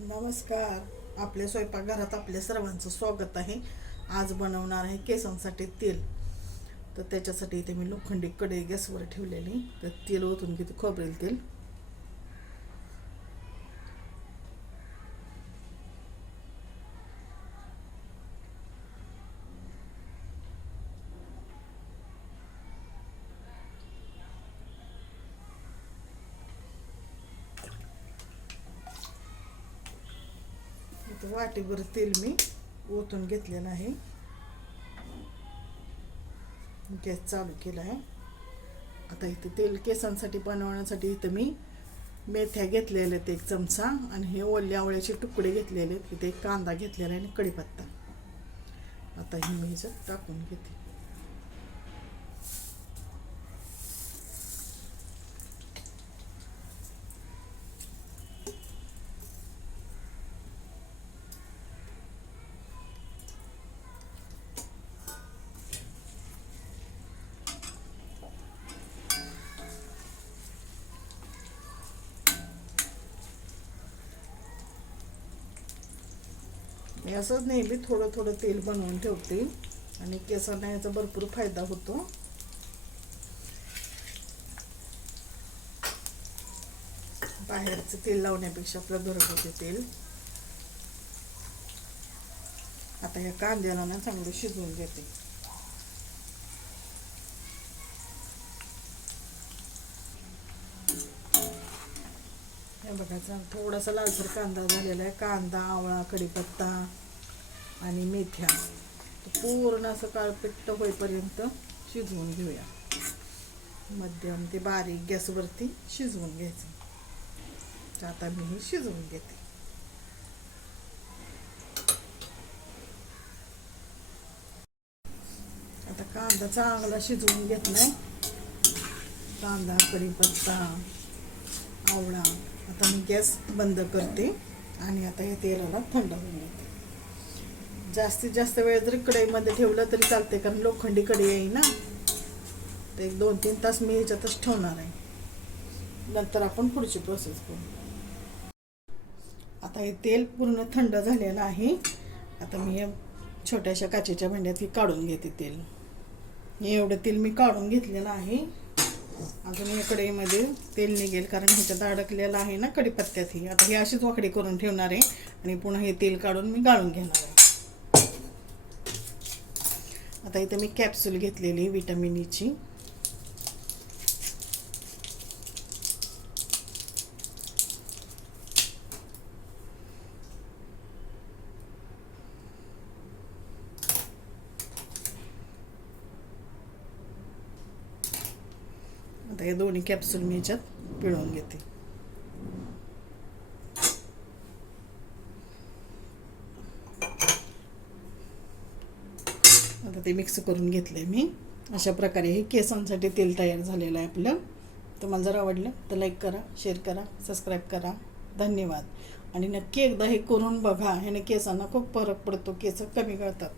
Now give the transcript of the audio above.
नमस्कार. आपल्या स्वयंपाकघरात आपल्या सर्वांचं स्वागत आहे. आज बनवणार आहे केसांसाठी तेल. तर त्याच्यासाठी इथे मी लोखंडी कढई गॅसवर ठेवलेली. तर तेल ओतून घेते खोबरेल तेल. इथं वाटीभर तेल मी ओतून घेतलेलं आहे. गॅस चालू केला आहे. आता इथे तेल केसांसाठी बनवण्यासाठी इथं मी मेथ्या घेतलेल्या आहेत एक चमचा आणि हे ओल्या आवळ्याचे तुकडे घेतलेले आहेत. इथे एक कांदा घेतलेला आहे आणि कढीपत्ता. आता हे मी ह्याच्यात टाकून घेते. मी असंच नेहमी थोडं थोडं तेल बनवून ठेवते आणि केसांना याचा भरपूर फायदा होतो. बाहेरचं तेल लावण्यापेक्षा आपलं घरगुती तेल. आता या कांद्याला ना चांगलं शिजवून घेते. हे बघायचं थोडासा लालसर कांदा झालेला आहे. कांदा आवळा कढीपत्ता आणि मेथ्या. पूर्ण असं काळपिट्ट होईपर्यंत शिजवून घेऊया. मध्यम ते बारीक गॅसवरती शिजवून घ्यायचं. तर आता मी हे शिजवून घेते. आता कांदा चांगला शिजवून घेतलाय. कांदा कढीपत्ता आवळा. आता मी गॅस बंद करते आणि आता हे तेलाला थंड होऊन देते. जास्तीत जास्त वेळ जरी कढईमध्ये ठेवलं तरी चालते कारण लोखंडी कढई आहे ना तर एक दोन तीन तास मी ह्याच्यातच ठेवणार आहे. नंतर आपण पुढची प्रोसेस करू. आता हे तेल पूर्ण थंड झालेलं आहे. आता मी छोट्याशा काचेच्या भांड्यात हे काढून घेते तेल. हे एवढं तेल मी काढून घेतलेलं आहे. अजून या कढईमध्ये तेल निघेल कारण ह्याच्यात अडकलेलं आहे ना कढीपत्त्यात ही. आता ही अशीच वाकडी करून ठेवणार आहे आणि पुन्हा हे तेल काढून मी गाळून घेणार आहे. आता इथं मी कॅप्सूल घेतलेली विटॅमिन आता हे दोन्ही कॅप्सूल मी याच्यात पिळून घेते. आता ते मिक्स करून घेतले मी. अशा प्रकारे हे केसांसाठी तेल तयार झालेलं आहे आपलं. तुम्हाला जर आवडलं तर लाईक करा शेअर करा सबस्क्राईब करा. धन्यवाद. आणि नक्की एकदा हे करून बघा. ह्याने केसांना खूप फरक पडतो. केस कमी गळतात.